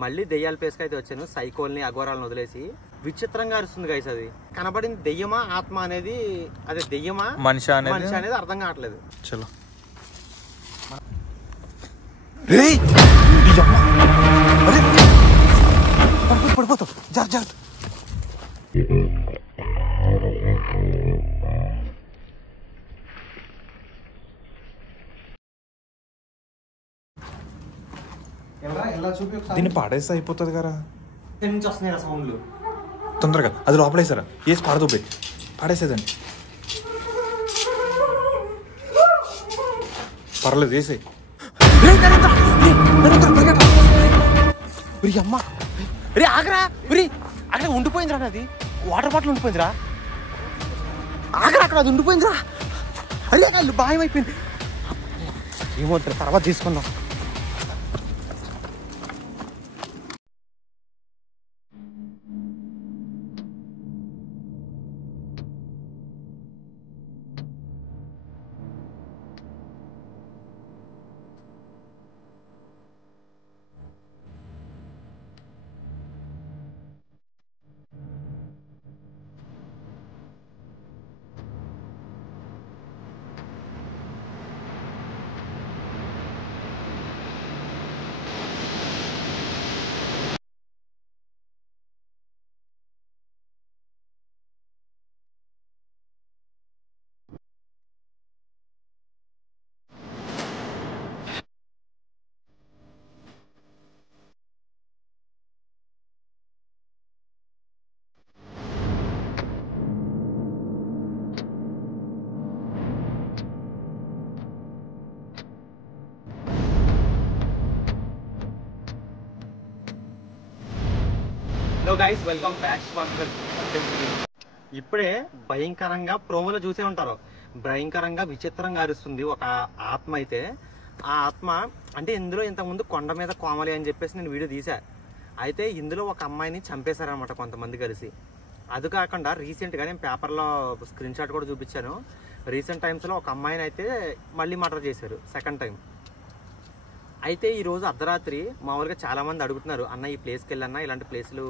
మళ్ళీ దెయ్యాల ప్లేస్కి అయితే వచ్చాను. సైకోల్ని అఘోరాలను వదిలేసి విచిత్రంగా అరుస్తుంది గైస్. అది కనబడింది దెయ్యమా ఆత్మ అనేది, అదే దెయ్యమా మనిషి అనేది అర్థం కావట్లేదు. చలో పడిపోతావు, జాగ్రత్త. దీన్ని పాడేస్తే అయిపోతుంది కదా. నుంచి వస్తున్నాయి సౌండ్లు తొందరగా అది లోపలేసారా, వేసి పాడదోపే, పాడేసేదండి. పర్లేదు వేసే. అమ్మా రే ఆగరా, అక్కడ ఉండిపోయిందిరా, అది వాటర్ బాటిల్ ఉండిపోయిందిరా. ఆగరా, అక్కడ అది ఉండిపోయిందిరా. అరే వాళ్ళు భయం అయిపోయింది. ఏమో తర్వాత తీసుకుందాం. Hello guys, welcome back. ఇప్పుడే భయంకరంగా ప్రోమోలో చూసే ఉంటారు, భయంకరంగా విచిత్రంగా అరుస్తుంది ఒక ఆత్మ. అయితే ఆ ఆత్మ అంటే ఇందులో ఇంతకుముందు కొండ మీద కోమలి అని చెప్పేసి నేను వీడియో తీసా. అయితే ఇందులో ఒక అమ్మాయిని చంపేశారనమాట కొంతమంది కలిసి. అది కాకుండా రీసెంట్గా నేను పేపర్లో స్క్రీన్ షాట్ కూడా చూపించాను. రీసెంట్ టైమ్స్లో ఒక అమ్మాయిని అయితే మళ్ళీ మర్డర్ చేశారు, సెకండ్ టైం. అయితే ఈరోజు అర్ధరాత్రి మామూలుగా చాలామంది అడుగుతున్నారు, అన్న ఈ ప్లేస్కి వెళ్ళన్నా, ఇలాంటి ప్లేసులు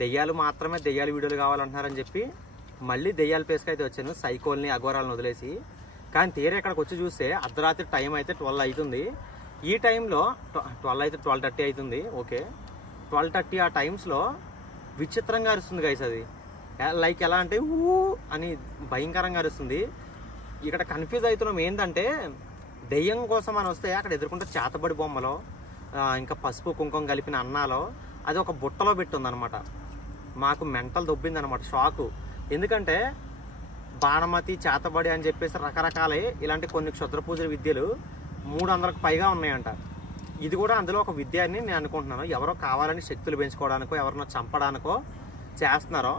దెయ్యాలు మాత్రమే దెయ్యాల వీడియోలు కావాలంటున్నారని చెప్పి మళ్ళీ దెయ్యాల ప్లేస్కి అయితే వచ్చాను. సైకోల్ని అఘోరాలను వదిలేసి. కానీ తీరా ఇక్కడికి వచ్చి చూస్తే అర్ధరాత్రి టైం అయితే 12 అవుతుంది. ఈ టైంలో 12:30 అవుతుంది. ఓకే, 12:30 ఆ టైమ్స్లో విచిత్రంగా అరుస్తుంది గైస్. అది లైక్ ఎలా అంటే ఊ అని భయంకరంగా అరుస్తుంది. ఇక్కడ కన్ఫ్యూజ్ అవుతున్నాం ఏంటంటే, దెయ్యం కోసం అని వస్తే అక్కడ ఎదుర్కొంటే చేతబడి బొమ్మలో ఇంకా పసుపు కుంకుమ కలిపిన అన్నాలో అది ఒక బుట్టలో పెట్టుందనమాట. మాకు మెంటల్ దొబ్బిందనమాట, షాకు. ఎందుకంటే బాణమతి, చేతబడి అని చెప్పేసి రకరకాలే ఇలాంటి కొన్ని క్షుద్ర పూజల విద్యలు 300కు పైగా ఉన్నాయంట. ఇది కూడా అందులో ఒక విద్య అని నేను అనుకుంటున్నాను. ఎవరో కావాలని శక్తులు పెంచుకోవడానికో, ఎవరినో చంపడానికో చేస్తున్నారో.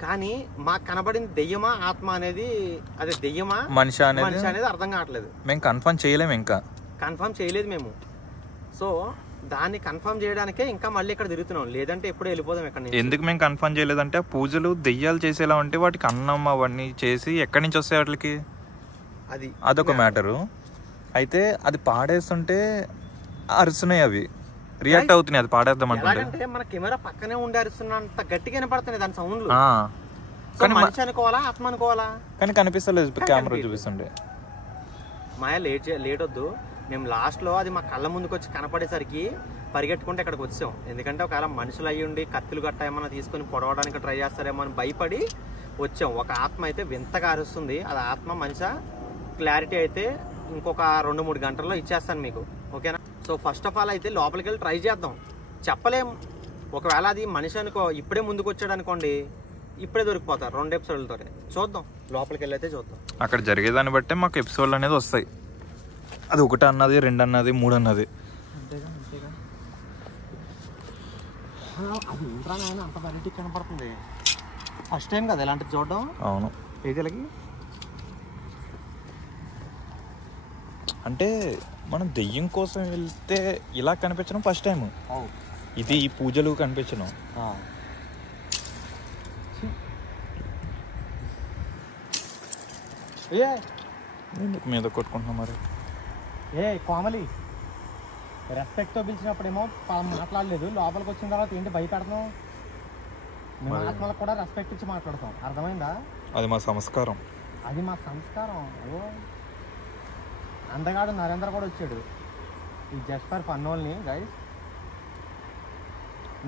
కానీ మాకు కనబడింది దెయ్యమా ఆత్మ అనేది, అదే దెయ్యమా మనిషి అనేది అర్థం కావట్లేదు. మేము కన్ఫర్మ్ చేయలేము, ఇంకా కన్ఫర్మ్ చేయలేదు మేము. సో దాన్ని కన్ఫర్మ్ చేయడానికే ఇంకా మళ్ళీ ఇక్కడ తిరుగుతున్నాం, లేదంటే ఎప్పుడో వెళ్ళిపోదాం ఇక్కడ నుంచి. ఎందుకు మేము కన్ఫర్మ్ చేయలేదంటే, పూజలు దెయ్యాలు చేసేలా ఉంటే వాటికి అన్నం అవన్నీ చేసి ఎక్కడి నుంచి వస్తాయి వాటికి, అదొక మ్యాటరు. అయితే అది పాడేస్తుంటే అరుస్తున్నాయి, అవి రియాక్ట్ అవుతున్నాయి. అది పాడేద్దాం అంటే మన కెమెరా పక్కనే ఉండి అరుస్తున్నంత గట్టిగా వినపడుతున్నాయి దాని సౌండ్లు. మనిషి అనుకోవాలా ఆత్మ అనుకోవాలా, కానీ కనిపిస్తలేదు కెమెరా చూపిస్తుంటే. మాయ లేట్ వద్దు. మేము లాస్ట్లో అది మా కళ్ళ ముందుకు వచ్చి కనపడేసరికి పరిగెట్టుకుంటే ఇక్కడికి వచ్చాం. ఎందుకంటే ఒకవేళ మనుషులు అయ్యి ఉండి కత్తులు గట్ట ఏమన్నా తీసుకుని పొడవడానికి ట్రై చేస్తారేమో అని భయపడి వచ్చాం. ఒక ఆత్మ అయితే వింతగా అరుస్తుంది. అది ఆత్మ మనిషి క్లారిటీ అయితే ఇంకొక 2-3 గంటల్లో ఇచ్చేస్తాను మీకు, ఓకేనా? సో ఫస్ట్ ఆఫ్ ఆల్ అయితే లోపలికి వెళ్ళి ట్రై చేద్దాం. చెప్పలేం, ఒకవేళ అది మనిషి అనుకో ఇప్పుడే ముందుకు వచ్చాడు అనుకోండి, ఇప్పుడే దొరికిపోతారు 2 ఎపిసోడ్లతో. చూద్దాం, లోపలికి వెళ్ళి అయితే చూద్దాం. అక్కడ జరిగేదాన్ని బట్టే మాకు ఎపిసోడ్లు అనేది వస్తాయి. అది 1 అన్నది, 2 అన్నది, 3 అన్నది. అది ఏంట్రా నాయన అంత వెరైటీ కనపడుతుంది. ఫస్ట్ టైం కదా ఇలాంటిది చూడడం. అవును, ఏదలకి అంటే మనం దెయ్యం కోసం వెళ్తే ఇలా కనిపించడం ఫస్ట్ టైం. ఇది ఈ పూజలు కనిపించడం. ఏ మీద కొట్టుకుంటున్నాం మరి. ఏ కోమలి రెస్పెక్ట్తో పిలిచినప్పుడేమో మాట్లాడలేదు, లోపలికి వచ్చిన తర్వాత ఏంటి భయపెడతాం? మేము ఆత్మలకు కూడా రెస్పెక్ట్ ఇచ్చి మాట్లాడతాం, అర్థమైందా? అది మా సంస్కారం. అది మా సంస్కారం. అదో అందగాడు నరేంద్ర కూడా వచ్చాడు ఈ just for fun only. Guys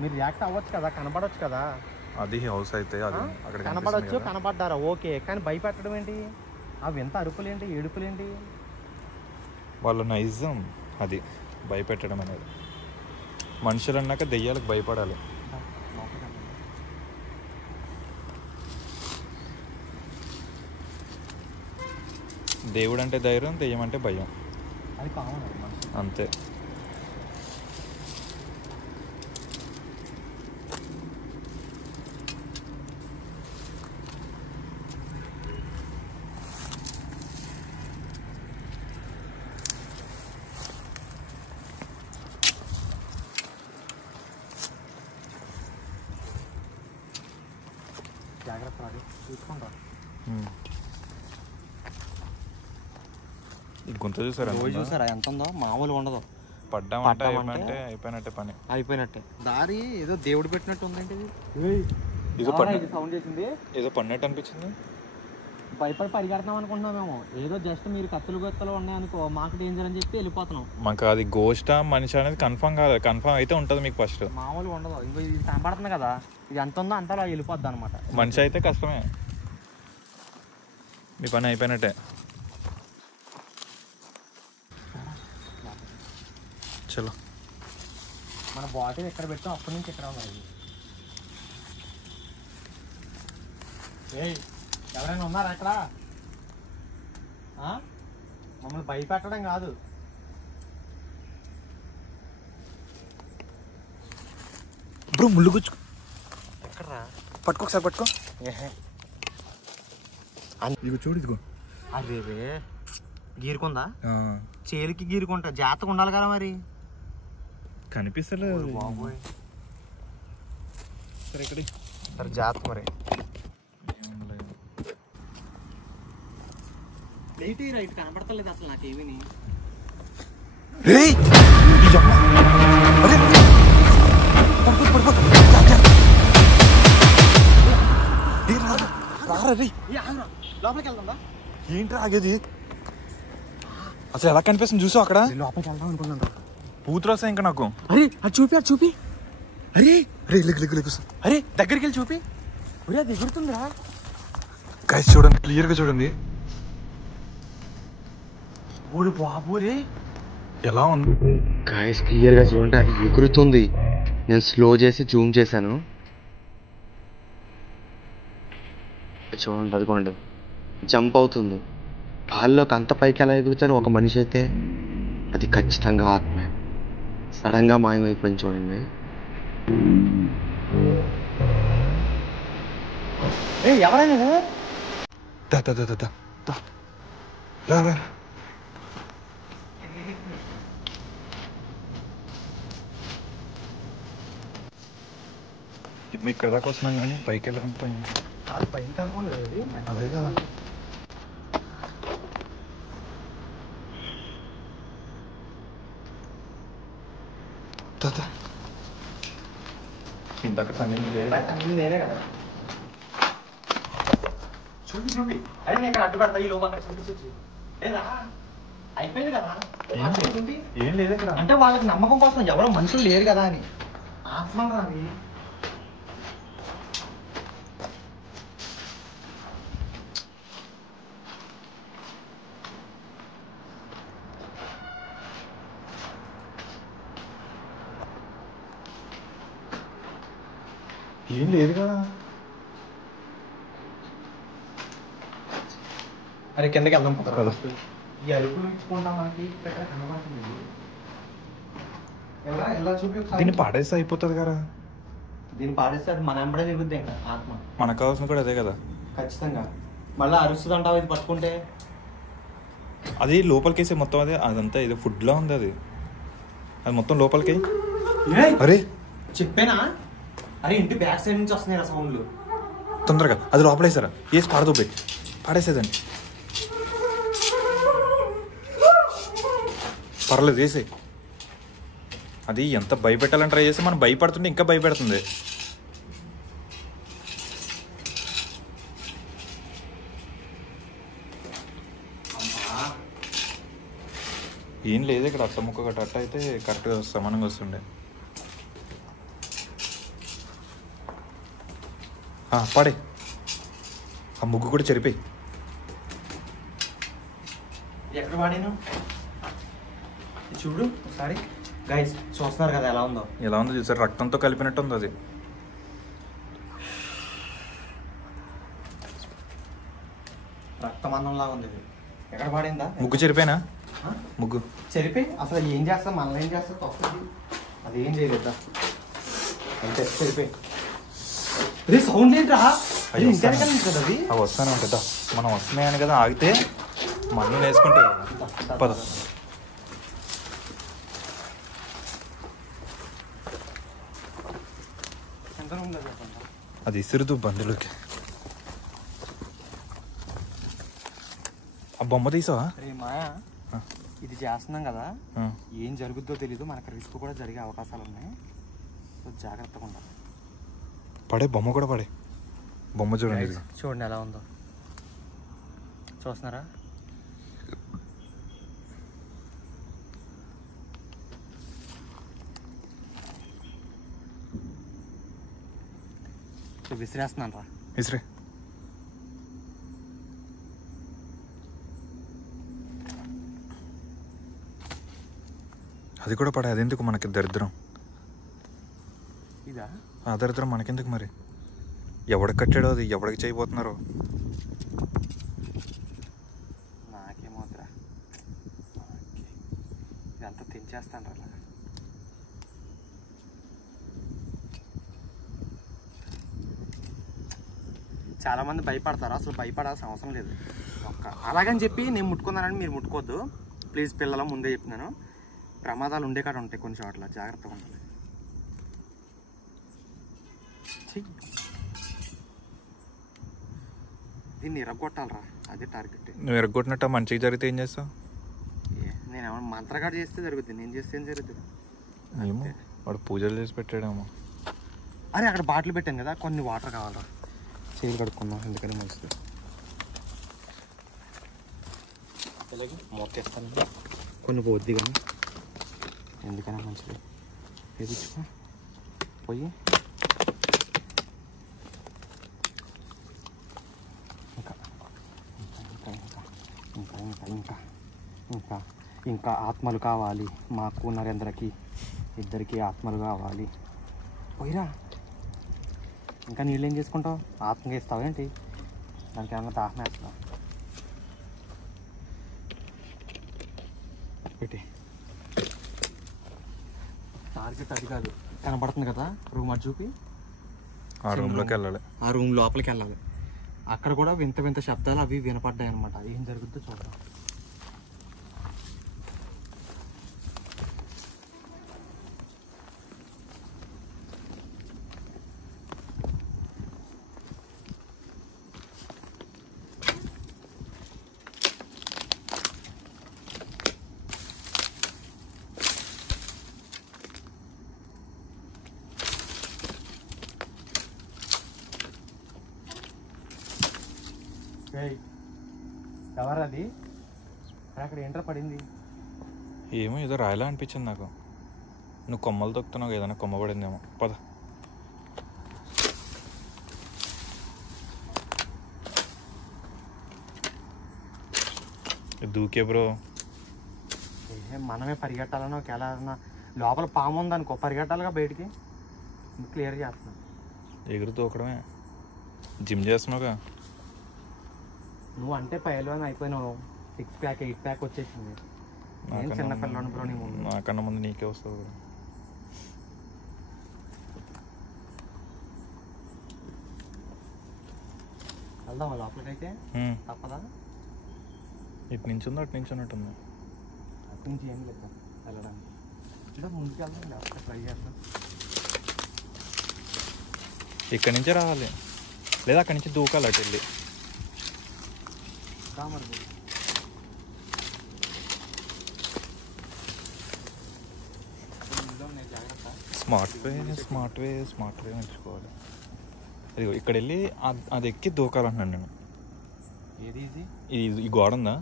మీరు రియాక్ట్ అవ్వచ్చు కదా, కనపడవచ్చు కదా. అది హౌస్ అయితే అది అక్కడ కనపడవచ్చు, కనపడ్డారా ఓకే, కానీ భయపెట్టడం ఏంటి? అవి ఎంత అరుపులేంటి, ఏడుపులేంటి? వాళ్ళ నైజం అది, భయపెట్టడం అనేది. మనుషులు అన్నాక దెయ్యాలకు భయపడాలి. దేవుడు అంటే ధైర్యం, దెయ్యం అంటే భయం, అది కామన్ అంతే. జాగ్రత్త చూసుకుంటా. ఈ గుంత చూసారా? చూసారా ఎంత ఉందో? మామూలుగా ఉండదు. పడ్డామంటే అయిపోయినట్టే పని, అయిపోయినట్టే. దారి ఏదో దేవుడు పెట్టినట్టు ఉందండి. సౌండ్ చేసింది, ఏదో పడినట్టు అనిపించింది. భయపడి పరిగెడతాం అనుకుంటున్నాం మేము. ఏదో జస్ట్ మీరు కత్తులు గొత్తలు ఉన్నాయనుకో మాకు డేంజర్ అని చెప్పి వెళ్ళిపోతున్నాం. మాకు అది గోస్ట్ మనిషి అనేది కన్ఫర్మ్ కాదు. కన్ఫర్మ్ అయితే ఉంటుంది మీకు ఫస్ట్. మామూలుగా ఉండదు. ఇంకో ఇది కనపడుతుంది కదా, ఇది ఎంత ఉందో అంతలో వెళ్ళిపోద్ది అనమాట. మనిషి అయితే కష్టమే, మీ పని అయిపోయినట్టే. చలో మన బాటిల్ ఎక్కడ పెట్టాం అప్పటి నుంచి ఎక్కడ ఉన్నది. ఎవరైనా ఉన్నారా అక్కడ? మమ్మల్ని భయపెట్టడం కాదు. బ్రో ముళ్ళు గుచ్చుకో. ఎక్కడరా? పట్టుకో ఒకసారి, పట్టుకో. ఇదిగో చూడు, ఇదిగో. అదే గీరుకుందా? చేలికి గీరుకుంటా, జాగ్రత్తగా ఉండాలి కదా మరి. కనిపిస్తలేదు బాబోయ్. సరే ఇక్కడ సరే జాగ్రత్త మరి. లైట్ రైట్ కనపడతలేదు అసలు నాకేమీ. లోపలికి వెళ్దా? ఏంటి ఆగేది? అసలు ఎలా కనిపిస్తుంది చూసావు అక్కడ? లోపలికి వెళ్దాం అనుకున్నాను. పూతులు వస్తాయి ఇంకా నాకు. అరే అది చూపి, అది చూపి. అరే అరే లెగ్గు అరే దగ్గరికి వెళ్ళి చూపి. ఒరే అది ఎగురుతుందిరా. గైస్ చూడండి, క్లియర్ గా చూడండి. ఓడి బాబోరే ఎలా ఉంది గైస్, క్లియర్ గా చూడండి, అది ఎగురుతుంది. నేను స్లో చేసి జూమ్ చేశాను, చూడండి. అదిగోండి జంప్ అవుతుంది. గాల్లోకి అంత పైకి ఎలా ఎగురుతారు ఒక మనిషి అయితే? అది ఖచ్చితంగా ఆత్మే. సడన్ గా మాయమైపోయింది చూడండి. ఎవరైనా మీకు కదా వస్తున్నాం కానీ పైకి వెళ్ళడం అదే కదా. ఇందాక నేనే కదా. చూపి చూపి. అదే నేను ఇక్కడ అడ్డు పెడతా ఈ లోపల చూపి. లేదా అయిపోయింది కదా. ఏం లేదు ఇక్కడ. అంటే వాళ్ళకి నమ్మకం కోసం ఎవరో మనుషులు లేరు కదా అని. ఆత్మ అది ఏం లేదు కదా. అరే కిందకి వెళ్దాం కదా. ఈ అరుపులు ఇచ్చుకుంటా మనకి ఇక్కడ కనబడుతుంది. ఎలా చూపి దీన్ని పాడేస్తే అయిపోతుంది కదా. దీన్ని పాడేస్తే అది మన వెంబడే తిరుగుద్ది ఇంకా ఆత్మ. మనకు కావాల్సిన కూడా అదే కదా. ఖచ్చితంగా. మళ్ళీ అరుస్తుంది అంటావు ఇది పట్టుకుంటే. అది లోపలికేసే మొత్తం. అదే అదంతా ఇది ఫుడ్లా ఉంది. అది అది మొత్తం లోపలికి. అరే చెప్పేనా? అరే ఇంటి బ్యాక్ సైడ్ నుంచి వస్తున్నాయి సౌండ్లు. తొందరగా అది లోపలేసారా? వేసి పాడదోపెట్టి పాడేసేదండి. పర్లేదు వేసే. అది ఎంత భయపెట్టాలని ట్రై చేస్తే మనం భయపడుతుంటే ఇంకా భయపెడుతుంది. ఏం లేదు ఇక్కడ అట్ట ముక్క గట్ట అట్ట అయితే కరెక్ట్గా సమానంగా వస్తుండే. పడే ఆ ముగ్గు కూడా చెరిపోయి. ఎక్కడ వాడాను చూడు ఒకసారి. గైస్ చూస్తున్నారు కదా ఎలా ఉందో. ఎలా ఉందో చూసారు, రక్తంతో కలిపినట్టు ఉంది అది. రక్తమందంలా ఉంది. ఎక్కడ వాడిందా? ముగ్గు చెరిపోయినా? ముగ్గు చెరిపోయి అసలు ఏం చేస్తాం, మనల్ని ఏం చేస్తాం, తప్పది అది ఏం చేయలేదా అంటే చెరిపోయి. అదే సౌండ్ ఏంట్రా? అది కదా అది వస్తానే ఉంటుందా, మనం వస్తున్నాయని కదా ఆగితే మళ్ళీ వేసుకుంటే పద. అది ఇసురుదు బంధువులకి. ఆ బొమ్మ తీసావా? మాయా ఇది చేస్తున్నాం కదా, ఏం జరుగుద్దో తెలీదు, మనకు రిస్క్ కూడా జరిగే అవకాశాలు ఉన్నాయి. సో జాగ్రత్తగా ఉండాలి. పడే బొమ్మ కూడా పడే. బొమ్మ చూడండి, చూడండి ఎలా ఉందో. చూస్తున్నారా? విసిరేస్తున్నాను రా. విసిరే. అది కూడా పడే. అదెందుకు మనకి దరిద్రం? ఇదా ఆ దరిద్రం మనకెందుకు మరి? ఎవడికి కట్టాడో అది ఎవడికి చేయబోతున్నారో నాకేమవుతురా. ఇదంతా తెంచేస్తాను రా. చాలామంది భయపడతారు, అసలు భయపడాల్సిన అవసరం లేదు. అలాగని చెప్పి నేను ముట్టుకున్నానని మీరు ముట్టుకోవద్దు ప్లీజ్. పిల్లల ముందే చెప్తున్నాను, ప్రమాదాలు ఉండే కాడ ఉంటాయి కొన్ని చోట్ల, జాగ్రత్తగా ఉండాలి. దీన్ని ఎరగొట్టాలరా, అదే టార్గెట్. నువ్వు ఎరగొట్టినట్టు మంచిగా జరిగితే ఏం చేస్తావు? నేను ఏమన్నా మంత్రగాడు చేస్తే జరుగుతుంది, నేను చేస్తే ఏం జరుగుతుంది? ఏమో వాడు పూజలు చేసి పెట్టాడేమో. అరే అక్కడ బాటిల్ పెట్టాను కదా, కొన్ని వాటర్ కావాలరా, చేతులు కడుక్కున్నాం ఎందుకని మంచిది. మోకేస్తాను కొన్ని పోద్ది కానీ ఎందుకైనా మంచిది. వేపించుకో పోయి. ఇంకా ఇంకా ఇంకా ఇంకా ఇంకా ఇంకా ఇంకా ఇంకా ఆత్మలు కావాలి మాకు, నరేంద్రకి, ఇద్దరికి ఆత్మలు కావాలి. పోయిరా. ఇంకా నీళ్ళు ఏం చేసుకుంటావు? ఆత్మగా ఇస్తావు ఏంటి? దానికి ఏమన్నా దాహం వేస్తావు? పెట్టి టార్గెట్ అది కాదు, కనబడుతుంది కదా రూమ్, అది చూపి. ఆ రూమ్లోకి వెళ్ళాలి, ఆ రూమ్ లోపలికి వెళ్ళాలి. అక్కడ కూడా వింత వింత శబ్దాలు అవి వినపడ్డాయి అనమాట. ఏం జరుగుతుందో చూద్దాం. ఎవరది? అక్కడ ఏంట్రా పడింది? ఏమో ఏదో రాయలా అనిపించింది నాకు. నువ్వు కొమ్మలు తొక్కుతున్నావు, ఏదైనా కొమ్మ పడిందేమో. పద. దూకే బ్రో. మనమే పరిగెట్టాలనో ఒకవేళ లోపల పాము ఉందనుకో పరిగెట్టాలిగా బయటికి. క్లియర్ చేస్తున్నాను. ఎగురు తోకడమే. జిమ్ చేస్తున్నావుగా నువ్వు. అంటే పైలోనే అయిపోయినావు. 6 ప్యాక్ 8 ప్యాక్ వచ్చేసింది. చిన్న పిల్లలు బ్రో. నాకన్నా ముందు నీకే వస్తుంది. వెళ్దామా లోపలికైతే? తప్పదా? ఇటు నుంచి ఉందో అటు నుంచి ఉన్నట్టుంది. అటు నుంచి ఏం లేదు వెళ్ళడానికి. అంటే ముందుకు వెళ్దాం, లేకపోతే ట్రై చేద్దాం. ఇక్కడి నుంచే రావాలి, లేదా అక్కడి నుంచి దూకాలి అటు వెళ్ళి. మరి స్మార్ట్ వే నేర్చుకోవాలి. ఇదిగో ఇక్కడ వెళ్ళి అది ఎక్కి దూకాలంటున్నాను నేను. ఏది ఈ గోడ ఉందా,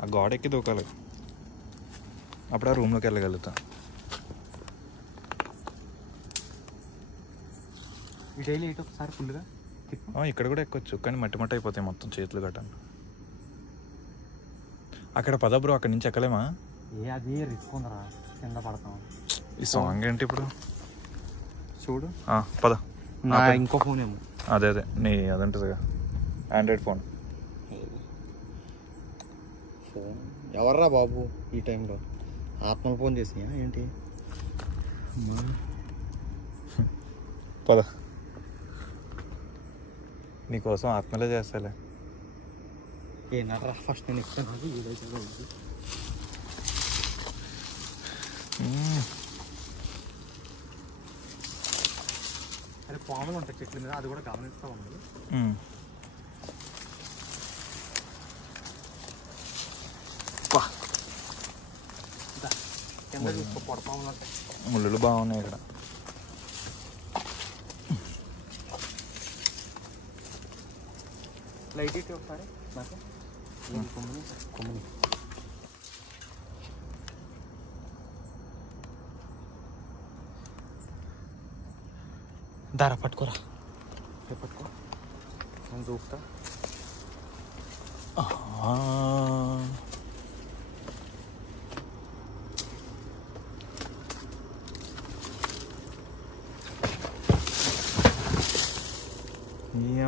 ఆ గోడ ఎక్కి దూకాలి. అప్పుడు ఆ రూమ్లోకి వెళ్ళగలుగుతా. డైలీ ఎయిట్ ఒకసారి ఫుల్గా ఇక్కడ కూడా ఎక్కొచ్చు, కానీ మట్టి అయిపోతాయి మొత్తం చేతులు గట్టాను. అక్కడ పద బ్రో, అక్కడి నుంచి ఎక్కలేమా? అది రిస్క్ ఉందరా, కింద పడతాం. ఈ సాంగ్ ఏంటి ఇప్పుడు చూడు. పద. ఇంకో ఫోన్ ఏమో. అదే నీ అదంటదిగా ఆండ్రాయిడ్ ఫోన్. ఎవర్రా బాబు ఈ టైంలో ఆత్మలు ఫోన్ చేసి ఏంటి? పద, నీకోసం ఆత్మలే చేస్తాలే. ఏనారా ఫస్ట్ నేను ఎక్కుతాను. అరే పాములు ఉంటాయి చెట్ల మీద, అది కూడా గమనిస్తూ ఉంది. కింద చూసుకో, పొడపాములు ఉంటాయి. ముళ్ళు బాగున్నాయి ఇక్కడ. లైట్ ఇట్టి ఒకసారి నాకు కొమ్మని దారా పట్టుకోరా, పట్టుకో, నేను చూపుతా.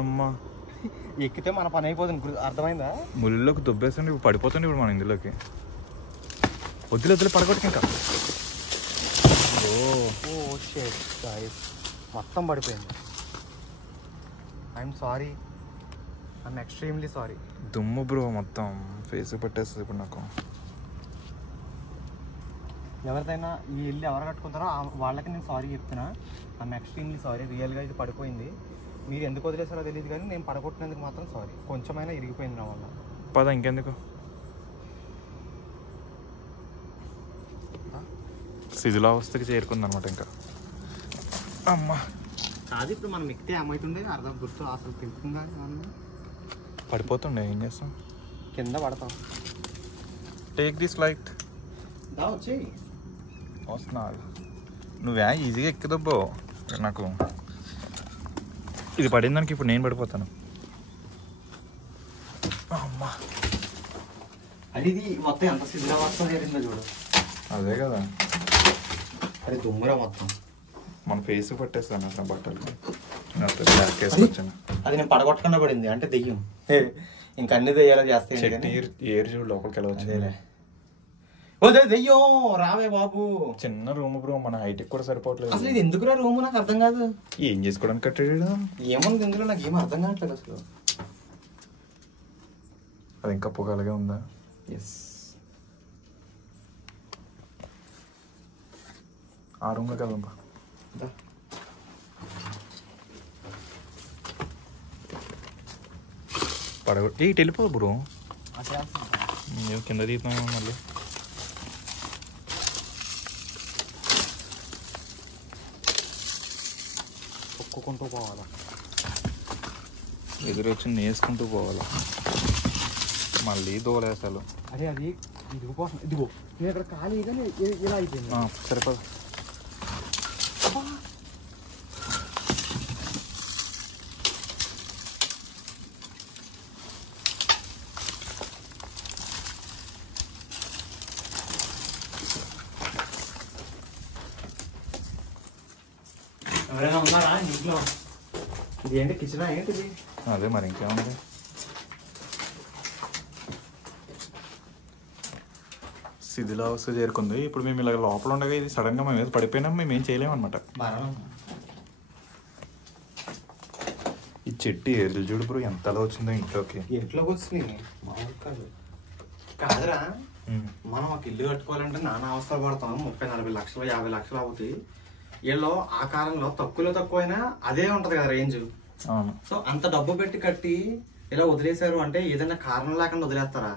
అమ్మ ఎక్కితే మన పని అయిపోతుంది, అర్థమైందా? ముళ్ళలోకి దుబ్బేస్తుండే ఇప్పుడు పడిపోతుండే ఇప్పుడు మనం ఇందులోకి. వద్దులు పడగొట్టుకు ఇంకా. ఓ షిట్ గైస్, మొత్తం పడిపోయింది. I'm sorry, I'm extremely sorry. దుమ్ము బ్రో మొత్తం ఫేస్ పట్టేస్తుంది ఇప్పుడు నాకు. ఎవరిదైనా ఈ ఇల్లు ఎవరు కట్టుకుంటారో వాళ్ళకి నేను సారీ చెప్తున్నా. I'm extremely sorry. రియల్గా ఇది పడిపోయింది, మీరు ఎందుకు వదిలేసారో తెలియదు, కానీ నేను పడగొట్టినందుకు మాత్రం సారీ. కొంచెమైనా ఇరిగిపోయింది నా వల్ల. పద ఇంకెందుకు, శిథిలావస్థకి చేరుకుంది అనమాట ఇంకా. అమ్మా కాదు, ఇప్పుడు మనం ఎక్కితే ఏమవుతుండే అర్థం గుర్తు అసలు తెలుస్తుందా? పడిపోతుండే, ఏం చేస్తాం, కింద పడతాం. Take this light. వచ్చేయి వస్తున్నా, నువ్వే ఈజీగా ఎక్కుదబ్బో. నాకు ఇది పడిన దానికి ఇప్పుడు నేను పడిపోతాను. అమ్మా అది ఇది మొత్తం ఎంత శిథిలావస్థ చేరిందో చూడు. అదే కదా, అది దుమ్మురా మొత్తం. మన ఫేస్ పట్టేస్తాను అసలు బట్టలు. అది నేను పడగొట్టకుండా పడింది అంటే దెయ్యం. ఇంకా అన్ని దెయ్యాలు చేస్తాయి. ఏరు చూడు లోపలికి వెళ్ళవచ్చు. దెయ్యం రావే బాబు. చిన్న రూమ్ బ్రో, మన హైట్ కూడా సరిపోవట్లేదు. అసలు ఇది ఎందుకురా రూమ్ నాకు అర్థం కాదు. ఏం చేసుకోవడానికి కట్టాడు? ఏముంది ఇందులో, నాకు ఏం అర్థం కావట్లేదు అసలు. అది ఇంకా పొగలుగా ఉందా? ఎస్, ఆ రూమ్లోకి వెళ్దాం. పడగొట్టి ఇటు వెళ్ళిపో బ్రో. కింద తీద్దాం మళ్ళీ. తొక్కుకుంటూ పోవాలా, ఎదురొచ్చి నేసుకుంటూ పోవాలా, మళ్ళీ దోలేసాలు. అరే అది ఇదిగోపోతుంది. ఇదిగో నేను ఇక్కడ ఖాళీగా ఇలా అయిపోయింది. సరిపడ ఎవరైనా ఉన్నారా ఇంట్లో? ఇది ఏంటి, కిచెనా ఏంటిది? అదే మరి ఇంకేముంది. శిథిలావస్థ చేరుకుంది. ఇప్పుడు మేము ఇలా లోపల ఉండగా ఇది సడన్ గా మేము ఏదో పడిపోయినాం, మేము ఏం చేయలేము అనమాట. ఈ చెట్టు ఏర్లు చూడు బ్రో ఎంతలా వచ్చిందో ఇంట్లోకి. ఇంట్లోకి వచ్చినాయి మామూలు కాదు. కాదురా, మనం ఒక ఇల్లు కట్టుకోవాలంటే నానా అవసరం పడతాం. 30-40 లక్షలు 50 లక్షలు అవుతాయి. వీళ్ళు ఆ కాలంలో తక్కువైనా అదే ఉంటది కదా రేంజ్. సో అంత డబ్బు పెట్టి కట్టి ఇలా వదిలేశారు అంటే ఏదైనా కారణం లేకుండా వదిలేస్తారా?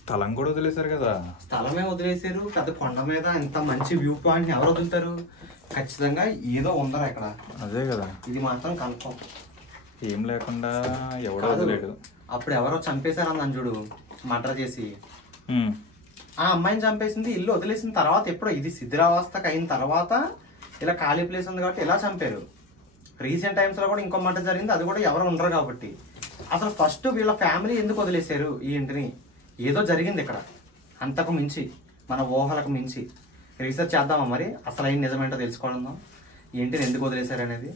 స్థలం కూడా వదిలేశారు కదా. స్థలమే వదిలేశారు, పెద్ద కొండ మీద ఇంత మంచి వ్యూ పాయింట్ ఎవరు వదులుతారు? ఖచ్చితంగా ఏదో ఉందరా ఇక్కడ. అదే కదా, ఇది మాత్రం కన్ఫర్మ్. ఏం లేకుండా ఎవడో వదిలేడు. అప్పుడు ఎవరో చంపేశారని చూడు, మర్డర్ చేసి ఆ అమ్మాయిని చంపేసింది, ఇల్లు వదిలేసిన తర్వాత ఎప్పుడో ఇది శిథిరావస్థకు అయిన తర్వాత ఇలా ఖాళీ ప్లేస్ ఉంది కాబట్టి ఇలా చంపారు. రీసెంట్ టైమ్స్ లో కూడా ఇంకో మర్డర్ జరిగింది, అది కూడా ఎవరు ఉండరు కాబట్టి. అసలు ఫస్ట్ వీళ్ళ ఫ్యామిలీ ఎందుకు వదిలేశారు ఈ ఇంటిని? ఏదో జరిగింది ఇక్కడ అంతకు మించి, మన ఊహలకు మించి. రీసెర్చ్ చేద్దామా మరి, అసలు అయిన నిజమేంటో తెలుసుకోవడం, ఏంటిని ఎందుకు వదిలేశారు అనేది.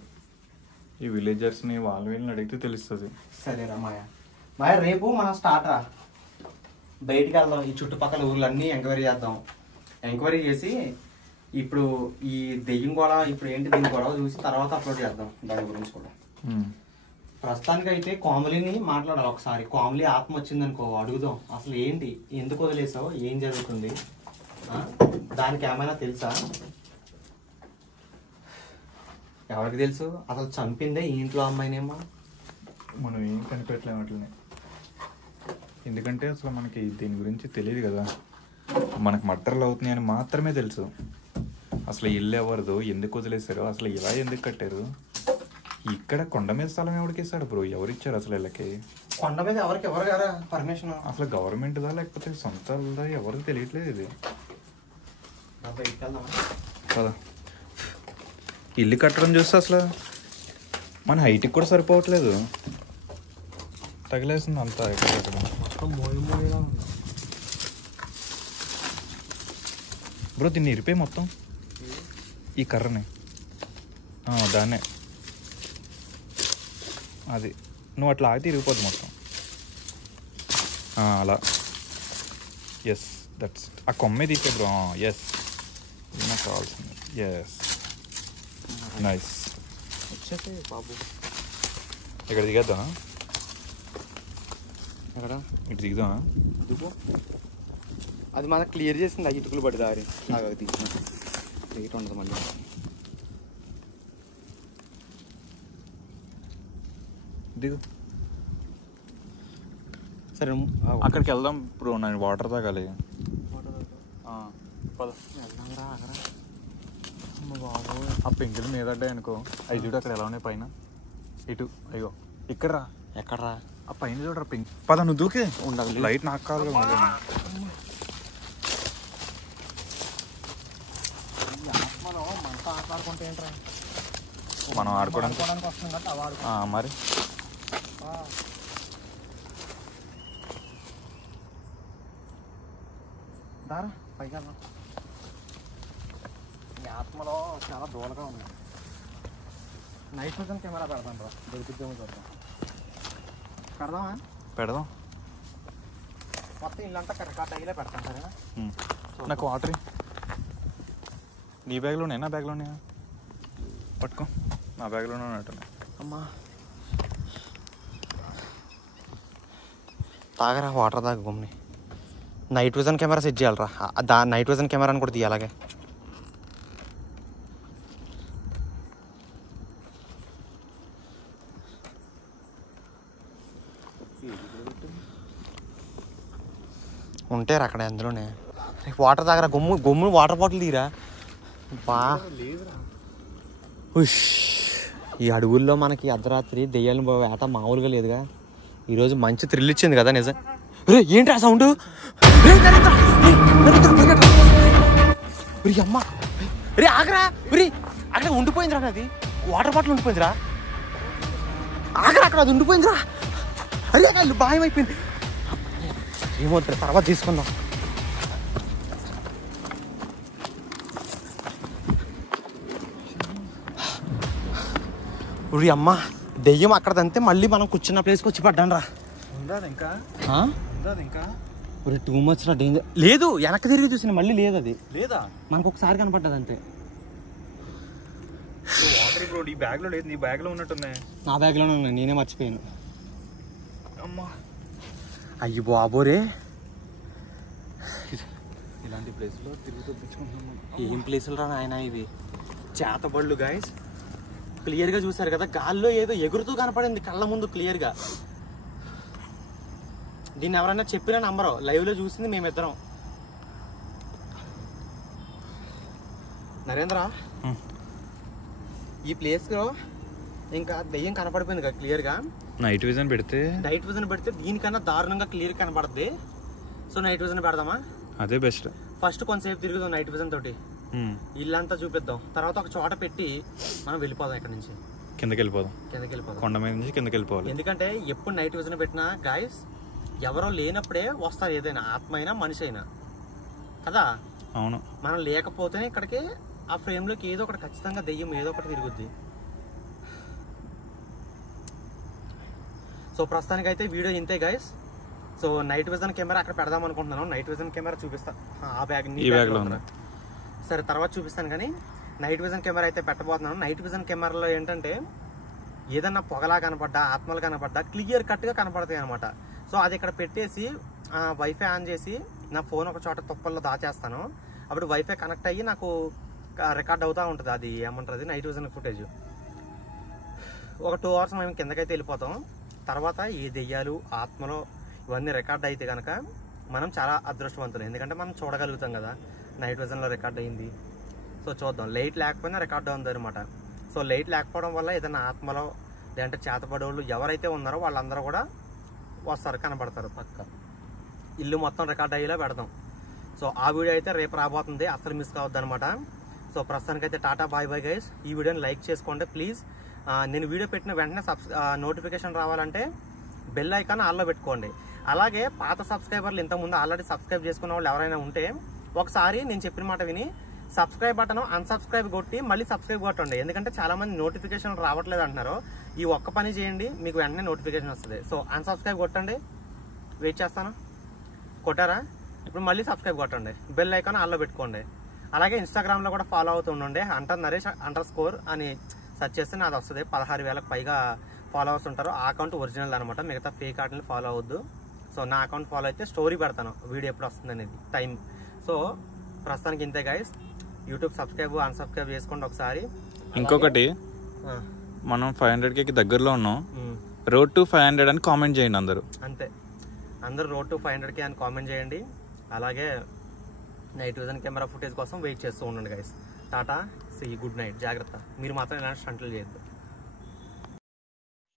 ఈ విలేజర్స్ ని వాళ్ళు వీళ్ళని అడిగితే తెలుస్తుంది. సరేరా మాయ రేపు మనం స్టార్ట్ రా, బయటికి వెళ్దాం, ఈ చుట్టుపక్కల ఊర్లన్నీ ఎంక్వైరీ చేద్దాం. ఎంక్వైరీ చేసి ఇప్పుడు ఈ దెయ్యం కూడా ఇప్పుడు ఏంటి దీని గొడవ చూసి తర్వాత అప్లోడ్ చేద్దాం దాని గురించి కూడా. ప్రస్తుతానికి అయితే కోమలిని మాట్లాడాలి ఒకసారి. కోమలి ఆత్మ వచ్చింది అనుకో, అడుగుదాం అసలు ఏంటి, ఎందుకు వదిలేసావు, ఏం జరుగుతుంది, దానికి ఏమైనా తెలుసా, ఎవరికి తెలుసు, అసలు చంపిందే ఈ ఇంట్లో అమ్మాయినేమో. మనం ఏం కనిపెట్టలేము అట్లనే, ఎందుకంటే అసలు మనకి దీని గురించి తెలియదు కదా. మనకు మర్డర్లు అవుతున్నాయి అని మాత్రమే తెలుసు. అసలు ఇల్లు ఎవరిదో, ఎందుకు వదిలేశారు, అసలు ఇలా ఎందుకు కట్టారు, ఇక్కడ కొండ మీద స్థలం ఎవరికి ఇస్తాడు బ్రో, ఎవరిచ్చారు అసలు వీళ్ళకి? కొండ మీద ఎవరు గారా పర్మిషన్? అసలు గవర్నమెంట్దా లేకపోతే సొంతదా ఎవరికి తెలియట్లేదు ఇది. కదా, ఇల్లు కట్టడం చూస్తే అసలు మన హైట్కి కూడా సరిపోవట్లేదు, తగిలేస్తుంది అంతా ఎక్కడ. బ్రో దీన్ని ఇరిపోయి మొత్తం ఈ కర్రని, దాన్నే అది నువ్వు అట్లా ఆగితే ఇరిగిపోద్ది మొత్తం. అలా ఎస్, దట్స్ ఆ కొమ్మే తీసే బ్రో. ఎస్, ఇది నాకు కావాల్సింది. Yes, nice. బాబు ఇక్కడ దిగద్దా? ఎక్కడ ఇటు దిగుదా? అది మనకు క్లియర్ చేసింది, ఆ ఇటుకలు పడి దారి తీసుకుని రేట్ ఉండదు మళ్ళీ. దిగు. సరే అక్కడికి వెళ్దాం బ్రో, నేను వాటర్ తాగాలి. ఆ పెంకులు మీద పడ్డాయి అనుకో, అవి చూడు అక్కడ ఎలా ఉన్నాయి పైన. ఇటు అయ్యో ఇక్కడ రా. ఎక్కడరా? ఆ పైన చూడరా పెంకు. పద నువ్వు దూకే, ఉండాలి లైట్ నాకు కాదు కదా. మనం ఆడుకోవడానికి మరి దారా పైకి వెళ్దాం. ఈ ఆత్మలో చాలా దూరంగా ఉంది. నైట్ విజన్ కెమెరా పెడతాం రా, దొరుకుద్దేమో చూద్దాం. పెడదామా? పెడదాం. మొత్తం ఇల్లంతా కరెక్ట్ అయ్యేలా పెడతాం. సరేనా? నాకు వాటర్ నీ బ్యాగ్లోనే, నా బ్యాగ్లోనే పట్టుకో. నా బ్యాగ్లోనే ఉన్నట్టున్నాయి. అమ్మా తాగరా, వాటర్ తాగ గమ్ని. నైట్ విజన్ కెమెరా సెట్ చేయాలరా, నైట్ విజన్ కెమెరాని కూడా తీయాలగే. ఉంటారు అక్కడ అందులోనే. వాటర్ తాగరా, గమ్ము వాటర్ బాటిల్ తీరా. బా ఈ అడవుల్లో మనకి అర్ధరాత్రి దెయ్యాలు వేట మామూలుగా లేదుగా. ఈరోజు మంచి థ్రిల్ ఇచ్చింది కదా నిజం. ఏంటి ఆ సౌండ్? అమ్మ రే ఆగరా, అక్కడ ఉండిపోయిందిరా, అది వాటర్ బాటిల్ ఉండిపోయిందిరా. ఆగరా, అక్కడ అది ఉండిపోయిందిరా. అరే అక్కడ భయం అయిపోయింది. ఏమో తర్వాత తీసుకుందాం. అమ్మ దెయ్యం అక్కడదంతే, మళ్ళీ మనం కూర్చున్న ప్లేస్కి వచ్చి పడ్డాను రా. ఇంకా టూ మచ్ రా, డేంజర్. లేదు, వెనక్కి తిరిగి చూసిన మళ్ళీ లేదు, అది లేదా మనకు ఒకసారి కనపడ్డది అంతే. వాటర్ బ్రో ఈ బ్యాగ్లో లేదు, నీ బ్యాగ్లో ఉన్నట్టున్నాయి. నా బ్యాగ్లోనే ఉన్నాయి, నేనే మర్చిపోయాను. అమ్మా అయ్యి బాబోరే, ఇలాంటి ప్లేస్లో తిరిగి తెప్పించుకుంటున్నాం. ఏం ప్లేసులు రా నాయన ఇవి. చేతబళ్ళు గాయస్, క్లియర్గా చూసారు కదా, గాల్లో ఏదో ఎగురుతూ కనపడింది కళ్ళ ముందు క్లియర్గా. దీన్ని ఎవరైనా చెప్పినా నంబరు, లైవ్లో చూసింది మేమిద్దరం. నరేంద్ర ఈ ప్లేస్లో ఇంకా దెయ్యం కనపడిపోయింది కదా క్లియర్గా. నైట్ విజన్ పెడితే దీనికన్నా దారుణంగా క్లియర్ కనపడుద్ది. సో నైట్ విజన్ పెడదామా? అదే బెస్ట్. ఫస్ట్ కొంతసేపు తిరుగుదాం నైట్ విజన్ తోటి, ఇల్లంతా చూపిద్దాం. తర్వాత ఒక చోట పెట్టి మనం వెళ్ళిపోదాం ఇక్కడ నుంచి, కిందకి వెళ్ళిపోదాం. కొండ మీద నుంచి కిందకి వెళ్ళిపోవాలి. ఎందుకంటే ఎప్పుడు నైట్ విజన్ పెట్టినా గాయస్ ఎవరో లేనప్పుడే వస్తారు, ఏదైనా ఆత్మ అయినా మనిషి అయినా కదా. అవును, మనం లేకపోతేనే ఇక్కడికి ఆ ఫ్రేమ్లోకి ఏదో ఒకటి ఖచ్చితంగా దెయ్యం ఏదో ఒకటి తిరుగుద్ది. సో ప్రస్తుతానికి అయితే వీడియో ఇంతే guys. So night vision camera అక్కడ పెడదాం అనుకుంటున్నాను. నైట్ విజన్ కెమెరా చూపిస్తా, ఆ బ్యాగ్ సరే తర్వాత చూపిస్తాను. కానీ నైట్ విజన్ కెమెరా అయితే పెట్టబోతున్నాను. నైట్ విజన్ కెమెరాలో ఏంటంటే ఏదన్నా పొగలా కనపడ్డా, ఆత్మలు కనపడ్డా క్లియర్ కట్గా కనపడతాయి అనమాట. సో అది ఇక్కడ పెట్టేసి వైఫై ఆన్ చేసి నా ఫోన్ ఒక చోట తుప్పల్లో దాచేస్తాను. అప్పుడు వైఫై కనెక్ట్ అయ్యి నాకు రికార్డ్ అవుతూ ఉంటుంది. అది ఏమంటుంది, నైట్ విజన్ ఫుటేజ్. ఒక 2 hours మేము కిందకైతే వెళ్ళిపోతాం. తర్వాత ఈ దెయ్యాలు, ఆత్మలు ఇవన్నీ రికార్డ్ అయితే కనుక మనం చాలా అదృష్టవంతులు. ఎందుకంటే మనం చూడగలుగుతాం కదా, నైట్ విజన్లో రికార్డ్ అయింది. సో చూద్దాం, లైట్ లేకపోయినా రికార్డ్ అవుతుంది అనమాట. సో లైట్ లేకపోవడం వల్ల ఏదైనా ఆత్మలో లేదంటే చేతపడేవాళ్ళు ఎవరైతే ఉన్నారో వాళ్ళందరూ కూడా వస్తారు, కనబడతారు పక్క. ఇల్లు మొత్తం రికార్డ్ అయ్యేలా పెడతాం. సో ఆ వీడియో అయితే రేపు రాబోతుంది, అస్సలు మిస్ కావద్దు అనమాట. సో ప్రస్తుతానికైతే టాటా బాయ్ బాయ్ గైస్. ఈ వీడియోని లైక్ చేసుకోండి ప్లీజ్. నేను వీడియో పెట్టిన వెంటనే నోటిఫికేషన్ రావాలంటే బెల్ ఐకాన్ ఆన్లో పెట్టుకోండి. అలాగే పాత సబ్స్క్రైబర్లు ఇంతకుముందు ఆల్రెడీ సబ్స్క్రైబ్ చేసుకున్న వాళ్ళు ఎవరైనా ఉంటే ఒకసారి నేను చెప్పిన మాట విని సబ్స్క్రైబ్ బటన్ అన్సబ్స్క్రైబ్ కొట్టి మళ్ళీ సబ్స్క్రైబ్ కొట్టండి. ఎందుకంటే చాలామంది నోటిఫికేషన్ రావట్లేదు అంటున్నారు. ఈ ఒక్క పని చేయండి, మీకు వెంటనే నోటిఫికేషన్ వస్తుంది. సో అన్సబ్స్క్రైబ్ కొట్టండి, వెయిట్ చేస్తాను. కొట్టారా? ఇప్పుడు మళ్ళీ సబ్స్క్రైబ్ కొట్టండి, బెల్ ఐకాన్ ఆన్లో పెట్టుకోండి. అలాగే ఇన్స్టాగ్రామ్లో కూడా ఫాలో అవుతుండండి. _Naresh_ అని సెర్చ్ చేస్తే నాది వస్తుంది. 16,000కు పైగా ఫాలోవర్స్ ఉంటారు. ఆ అకౌంట్ ఒరిజినల్ అనమాట, మిగతా ఫేక్ అకౌంట్ని ఫాలో అవద్దు. సో నా అకౌంట్ ఫాలో అయితే స్టోరీ పెడతాను, వీడియో ఎప్పుడు వస్తుంది అనేది టైం. సో ప్రస్తుతానికి ఇంతే గైస్. యూట్యూబ్ సబ్స్క్రైబ్ అన్సబ్స్క్రైబ్ చేసుకోండి ఒకసారి. ఇంకొకటి, మనం 500K దగ్గరలో ఉన్నాం. రోడ్ టు 500 అని కామెంట్ చేయండి అందరూ. అంతే, అందరూ రోడ్ టు 500K అని కామెంట్ చేయండి. అలాగే నైట్ విజన్ కెమెరా ఫుటేజ్ కోసం వెయిట్ చేస్తూ ఉండండి guys. Ta-ta, see, good night. జాగ్రత్త, మీరు మాత్రం ఇలాంటి స్టంట్లు చేయొద్దు.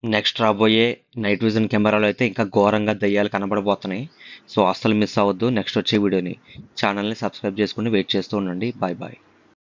నెక్స్ట్ రాబోయే నైట్ విజన్ కెమెరాలో అయితే ఇంకా ఘోరంగా దయ్యాలు కనబడబోతున్నాయి. సో అస్సలు మిస్ అవ్వద్దు నెక్స్ట్ వచ్చే వీడియోని. ఛానల్ని సబ్స్క్రైబ్ చేసుకుని వెయిట్ చేస్తూ ఉండండి. Bye bye.